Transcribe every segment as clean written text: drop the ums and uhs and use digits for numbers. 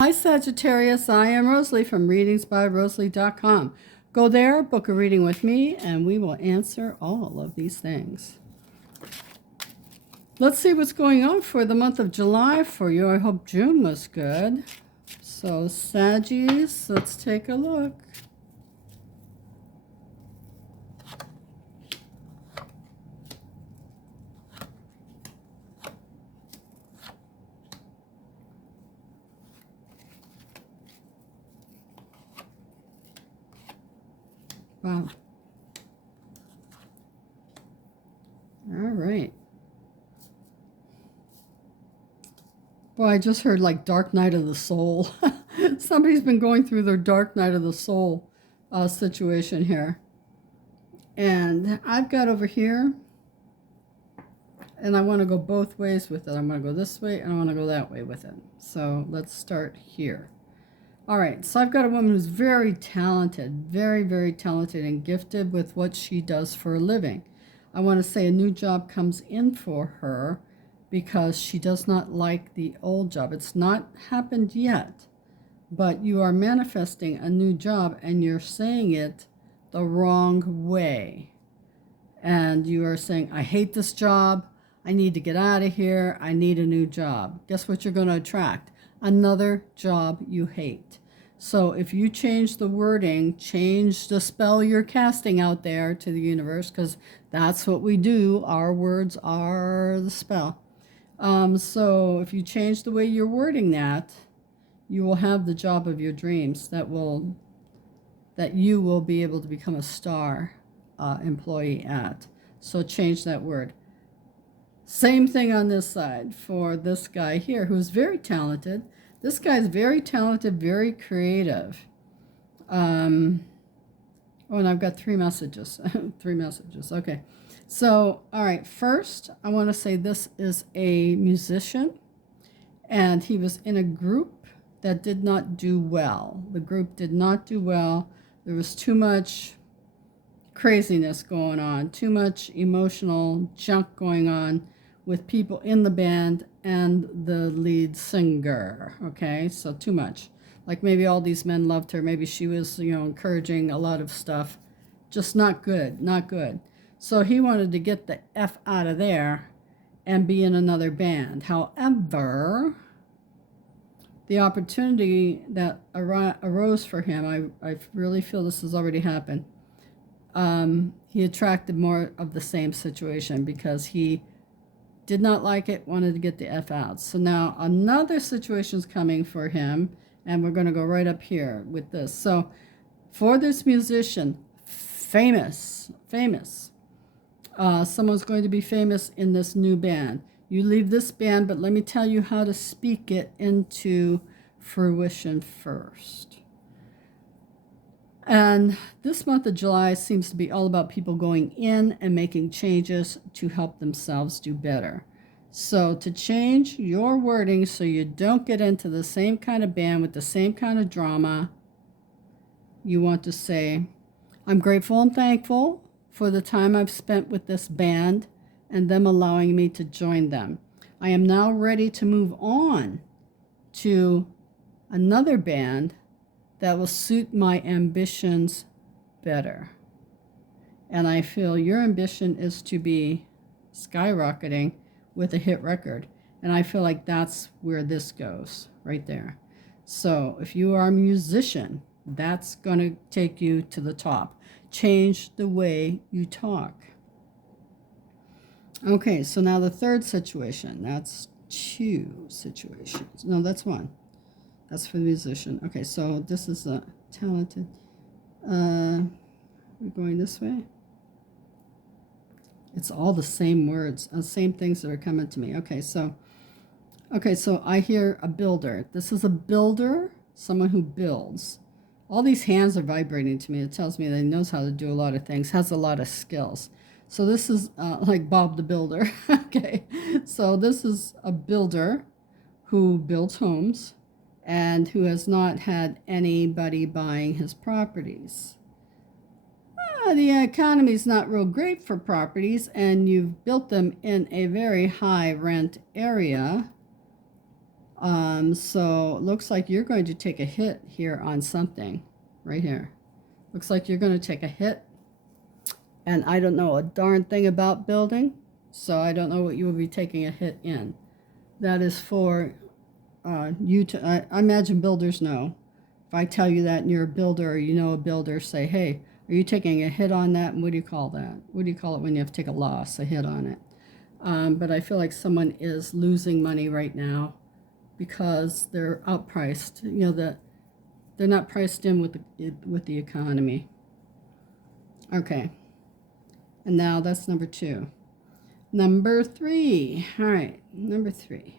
Hi Sagittarius, I am Rosalie from readingsbyrosalie.com. Go there, book a reading with me, and we will answer all of these things. Let's see what's going on for the month of July for you. I hope June was good. So Saggies, let's take a look. Wow. All right. Boy, I just heard like Dark Night of the Soul. Somebody's been going through their Dark Night of the Soul situation here. And I've got over here, and I want to go both ways with it. I'm going to go this way, and I want to go that way with it. So let's start here. All right, so I've got a woman who's very talented, very, very talented and gifted with what she does for a living. I want to say a new job comes in for her because she does not like the old job. It's not happened yet, but you are manifesting a new job and you're saying it the wrong way. And you are saying, I hate this job. I need to get out of here. I need a new job. Guess what you're going to attract? Another job you hate. So if you change the wording, change the spell you're casting out there to the universe, because that's what we do. Our words are the spell. So if you change the way you're wording that, you will have the job of your dreams that you will be able to become a star employee at. So change that word. Same thing on this side for this guy here who's very talented. This guy's very talented, very creative. And I've got 3 messages. 3 messages. Okay. So, all right. First, I want to say this is a musician, and he was in a group that did not do well. The group did not do well. There was too much craziness going on, too much emotional junk going on with people in the band and the lead singer. Okay, so too much. Like maybe all these men loved her. Maybe she was, encouraging a lot of stuff. Just not good, not good. So he wanted to get the F out of there and be in another band. However, the opportunity that arose for him, I really feel this has already happened. He attracted more of the same situation because he did not like it, wanted to get the F out. So now another situation's coming for him, and we're going to go right up here with this. So for this musician, famous, someone's going to be famous in this new band. You leave this band, but let me tell you how to speak it into fruition first. And this month of July seems to be all about people going in and making changes to help themselves do better. So to change your wording so you don't get into the same kind of band with the same kind of drama, you want to say, I'm grateful and thankful for the time I've spent with this band and them allowing me to join them. I am now ready to move on to another band that will suit my ambitions better. And I feel your ambition is to be skyrocketing with a hit record. And I feel like that's where this goes, right there. So if you are a musician, that's going to take you to the top. Change the way you talk. Okay, so now the third situation. That's 2 situations. No, that's 1. That's for the musician. Okay, so this is a talented. We're going this way. It's all the same words, same things that are coming to me. Okay, so I hear a builder. This is a builder, someone who builds. All these hands are vibrating to me. It tells me that he knows how to do a lot of things, has a lot of skills. So this is like Bob the Builder. Okay, so this is a builder who builds homes and who has not had anybody buying his properties. The economy is not real great for properties, and you've built them in a very high rent area. So it looks like you're going to take a hit here on something right here. Looks like you're going to take a hit. And I don't know a darn thing about building, so I don't know what you will be taking a hit in. That is for you to, I imagine builders know. If I tell you that and you're a builder or you know a builder, say, hey, are you taking a hit on that? And what do you call that? What do you call it when you have to take a loss, a hit on it? But I feel like someone is losing money right now because they're outpriced. You know, that they're not priced in with the economy. Okay. And now that's number 2. Number 3. All right, number 3.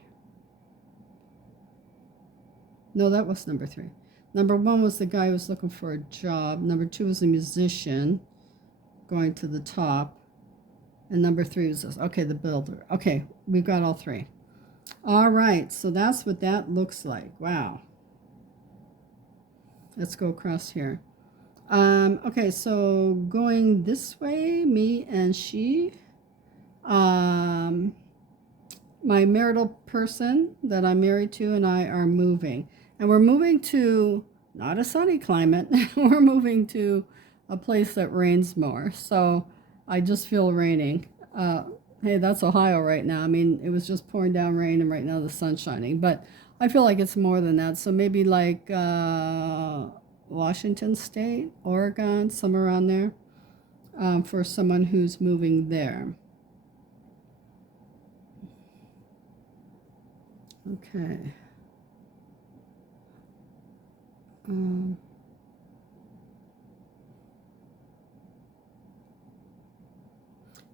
No, that was number 3. Number 1 was the guy who was looking for a job. Number 2 was a musician going to the top. And number 3 was this. Okay, the builder. Okay, we've got all 3. All right, so that's what that looks like. Wow. Let's go across here. Okay, so going this way, me and she. My marital person that I'm married to and I are moving. And we're moving to not a sunny climate. We're moving to a place that rains more. So I just feel raining. Hey, that's Ohio right now. I mean, it was just pouring down rain and right now the sun's shining. But I feel like it's more than that. So maybe like Washington State, Oregon, somewhere around there, for someone who's moving there. Okay. And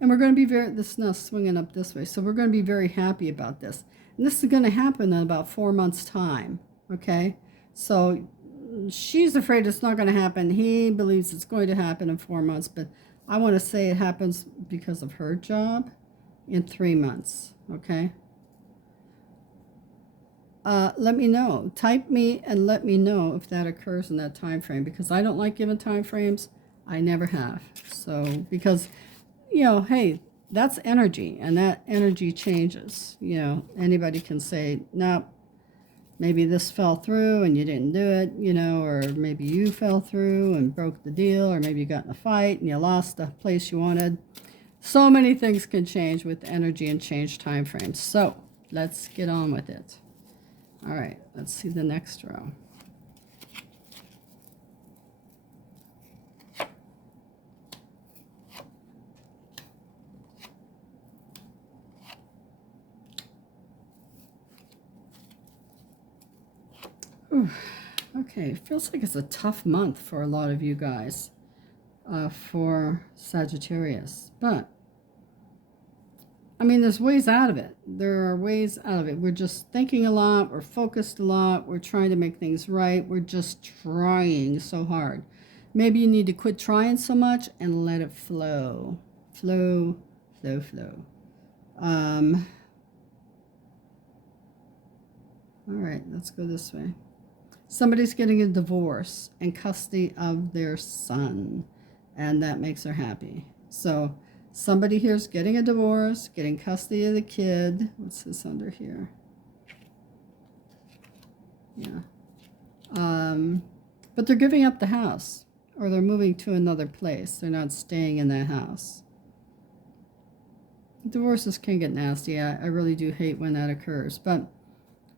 we're going to be this is now swinging up this way. So we're going to be very happy about this. And this is going to happen in about 4 months' time. Okay. So she's afraid it's not going to happen. He believes it's going to happen in 4 months. But I want to say it happens because of her job in 3 months. Okay. Let me know. Type me and let me know if that occurs in that time frame, because I don't like giving time frames. I never have. So because, you know, hey, that's energy, and that energy changes. You know, anybody can say, no, maybe this fell through and you didn't do it, you know, or maybe you fell through and broke the deal, or maybe you got in a fight and you lost the place you wanted. So many things can change with energy and change time frames. So let's get on with it. All right, let's see the next row. Whew. Okay, feels like it's a tough month for a lot of you guys, for Sagittarius. But I mean, there's ways out of it. There are ways out of it. We're just thinking a lot. We're focused a lot. We're trying to make things right. We're just trying so hard. Maybe you need to quit trying so much and let it flow. Flow, flow, flow. All right, let's go this way. Somebody's getting a divorce and custody of their son, and that makes her happy. So somebody here is getting a divorce, getting custody of the kid. What's this under here? Yeah. But they're giving up the house, or they're moving to another place. They're not staying in that house. Divorces can get nasty. I really do hate when that occurs. But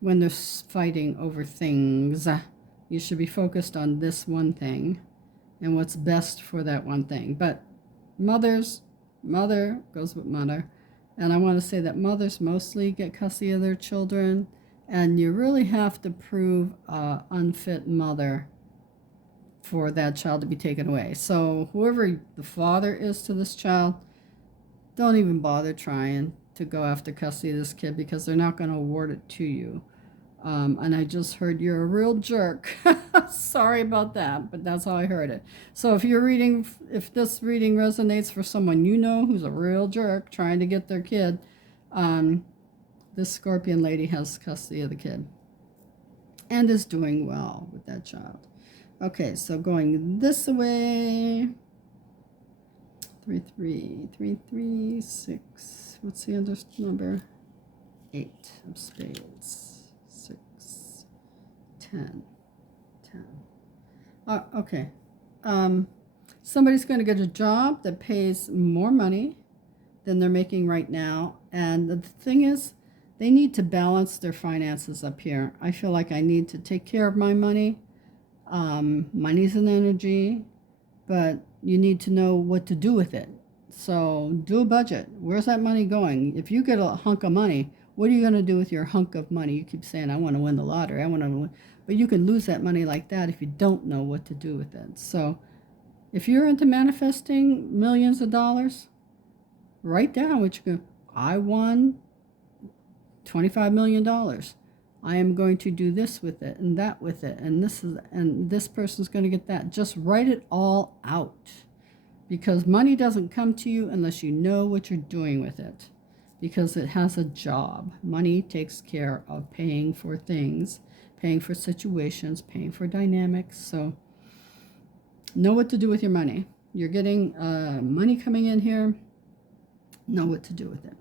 when they're fighting over things, you should be focused on this one thing and what's best for that one thing. But mother goes with mother. And I want to say that mothers mostly get custody of their children. And you really have to prove an unfit mother for that child to be taken away. So whoever the father is to this child, don't even bother trying to go after custody of this kid, because they're not going to award it to you. And I just heard you're a real jerk. Sorry about that, but that's how I heard it. So if this reading resonates for someone you know who's a real jerk trying to get their kid, this Scorpion lady has custody of the kid and is doing well with that child. Okay, so going this way. 3, 3, 3, 3, 6. What's the other number? 8 of spades. 6. 10. 10. Okay. Somebody's going to get a job that pays more money than they're making right now. And the thing is, they need to balance their finances up here. I feel like I need to take care of my money. Money's an energy, but you need to know what to do with it. So do a budget. Where's that money going? If you get a hunk of money, what are you going to do with your hunk of money? You keep saying, I want to win the lottery. I want to win. But you can lose that money like that if you don't know what to do with it. So if you're into manifesting millions of dollars, write down what you go. I won $25 million. I am going to do this with it and that with it. And this person's going to get that. Just write it all out. Because money doesn't come to you unless you know what you're doing with it. Because it has a job. Money takes care of paying for things, paying for situations, paying for dynamics. So know what to do with your money. You're getting money coming in here. Know what to do with it.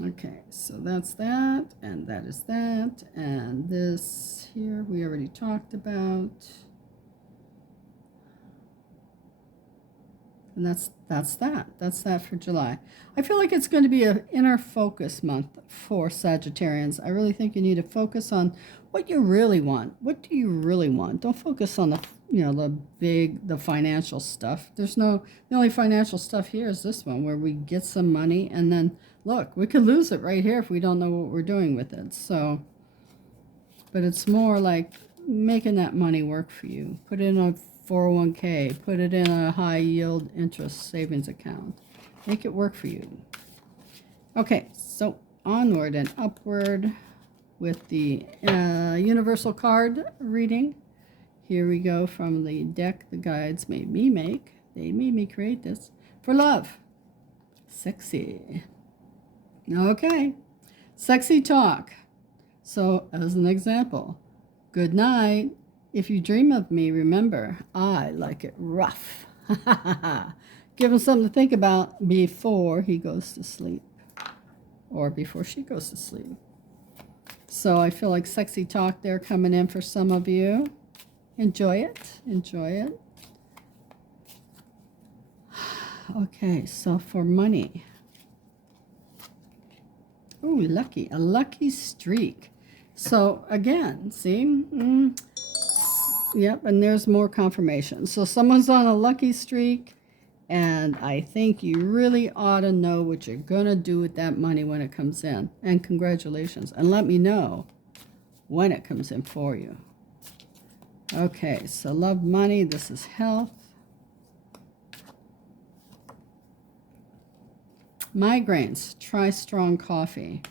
Okay, so that's that, and that is that, and this here we already talked about. And that's that. That's that for July. I feel like it's going to be an inner focus month for Sagittarians. I really think you need to focus on what you really want. What do you really want? Don't focus on the financial stuff. The only financial stuff here is this one where we get some money and then look, we could lose it right here if we don't know what we're doing with it. So, but it's more like making that money work for you. Put it in a 401k, put it in a high yield interest savings account. Make it work for you. Okay, so onward and upward with the universal card reading. Here we go from the deck the guides made me make. They made me create this. For love. Sexy. Okay. Sexy talk. So as an example, good night. If you dream of me, remember, I like it rough. Give him something to think about before he goes to sleep. Or before she goes to sleep. So I feel like sexy talk there coming in for some of you. Enjoy it. Enjoy it. Okay, so for money. Ooh, lucky. A lucky streak. So again, see? Yep, and there's more confirmation. So someone's on a lucky streak, and I think you really ought to know what you're going to do with that money when it comes in. And congratulations. And let me know when it comes in for you. Okay, so love, money. This is health. Migraines. Try strong coffee.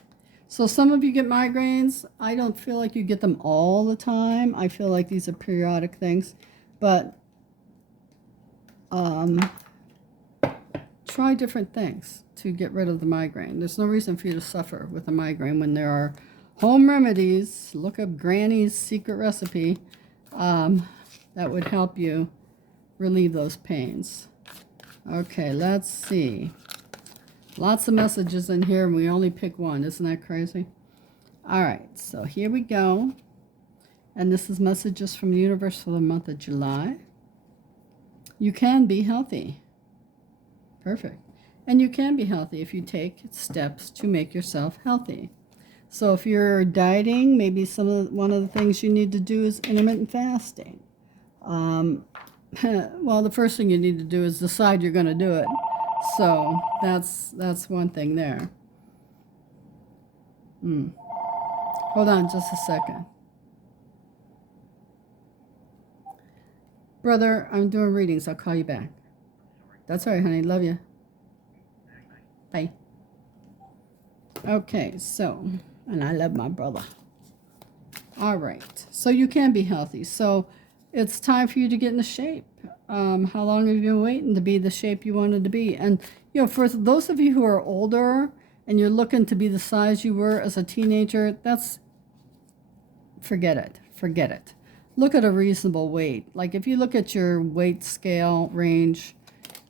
So some of you get migraines. I don't feel like you get them all the time. I feel like these are periodic things. But try different things to get rid of the migraine. There's no reason for you to suffer with a migraine when there are home remedies. Look up Granny's secret recipe. That would help you relieve those pains. Okay, let's see. Lots of messages in here, and we only pick one. Isn't that crazy? All right, so here we go. And this is messages from the universe for the month of July. You can be healthy. Perfect. And you can be healthy if you take steps to make yourself healthy. So if you're dieting, maybe one of the things you need to do is intermittent fasting. Well, the first thing you need to do is decide you're going to do it. So that's one thing there. Hold on just a second. Brother, I'm doing readings. I'll call you back. That's all right, honey. Love you. Bye. Okay, so, and I love my brother. All right. So you can be healthy. So it's time for you to get into shape. How long have you been waiting to be the shape you wanted to be? And, for those of you who are older and you're looking to be the size you were as a teenager, forget it. Forget it. Look at a reasonable weight. Like if you look at your weight scale range,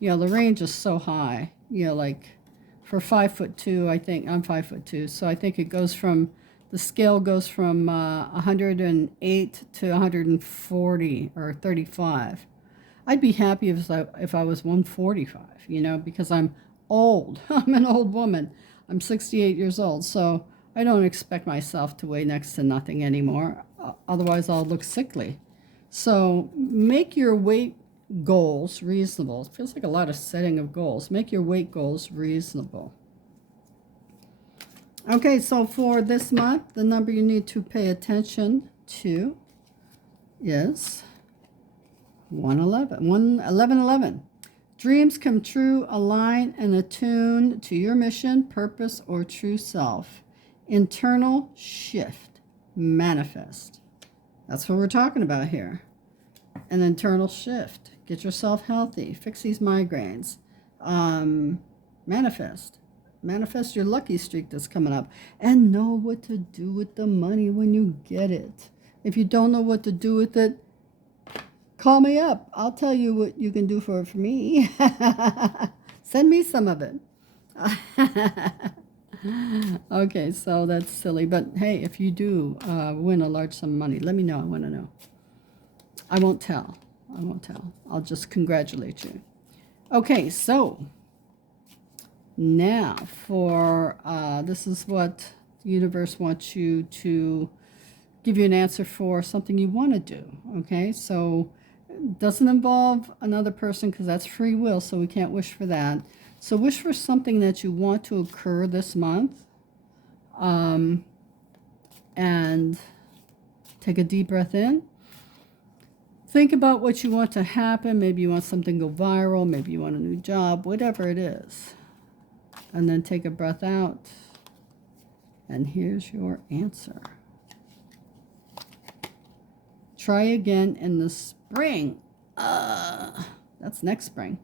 the range is so high. Like for 5'2", I think I'm 5'2", so I think it goes from The scale goes from 108 to 140 or 35. I'd be happy if I was 145, because I'm old. I'm an old woman. I'm 68 years old, so I don't expect myself to weigh next to nothing anymore. Otherwise, I'll look sickly. So make your weight goals reasonable. It feels like a lot of setting of goals. Make your weight goals reasonable. Okay, so for this month, the number you need to pay attention to is 1111. Dreams come true, align and attune to your mission, purpose, or true self. Internal shift, manifest. That's what we're talking about here. An internal shift. Get yourself healthy. Fix these migraines. Manifest. Manifest your lucky streak that's coming up. And know what to do with the money when you get it. If you don't know what to do with it, call me up. I'll tell you what you can do for me. Send me some of it. Okay, so that's silly. But hey, if you do win a large sum of money, let me know. I want to know. I won't tell. I'll just congratulate you. Okay, so now for this is what the universe wants you to give you an answer for something you want to do. Okay, so it doesn't involve another person because that's free will, so we can't wish for that. So wish for something that you want to occur this month. And take a deep breath in. Think about what you want to happen. Maybe you want something to go viral. Maybe you want a new job, whatever it is. And then take a breath out. And here's your answer. Try again in the spring. That's next spring.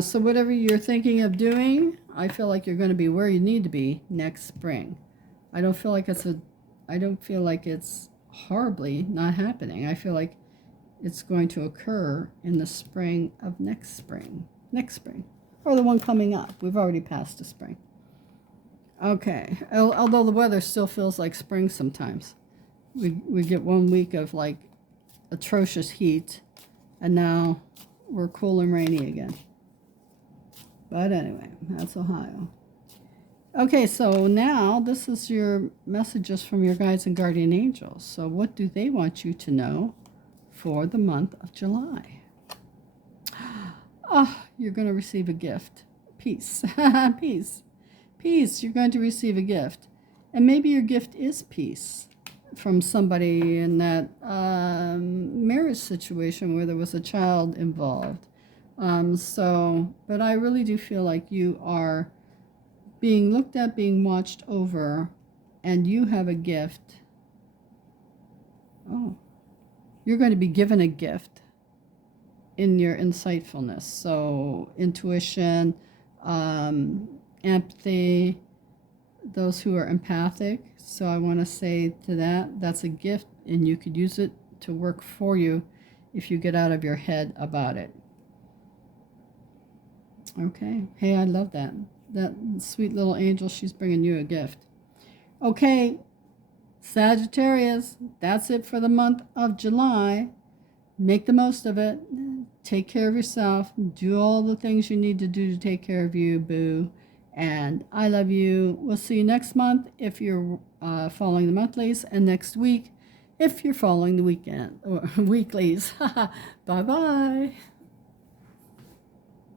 So whatever you're thinking of doing, I feel like you're going to be where you need to be next spring. I don't feel like it's horribly not happening. I feel like it's going to occur in the spring of next spring, or the one coming up. We've already passed the spring. Okay, although the weather still feels like spring sometimes. We get 1 week of like atrocious heat, and now we're cool and rainy again. But anyway, that's Ohio. Okay, so now this is your messages from your guides and guardian angels. So what do they want you to know for the month of July? You're going to receive a gift. Peace. Peace. You're going to receive a gift. And maybe your gift is peace from somebody in that marriage situation where there was a child involved. But I really do feel like you are being looked at, being watched over, and you have a gift. You're going to be given a gift in your insightfulness. So intuition, empathy, those who are empathic. So I want to say to that's a gift, and you could use it to work for you if you get out of your head about it. Okay. Hey, I love that. That sweet little angel, she's bringing you a gift. Okay, Sagittarius, that's it for the month of July. Make the most of it. Take care of yourself. Do all the things you need to do to take care of you, boo. And I love you. We'll see you next month if you're following the monthlies, and next week if you're following the weekend or weeklies. Bye-bye.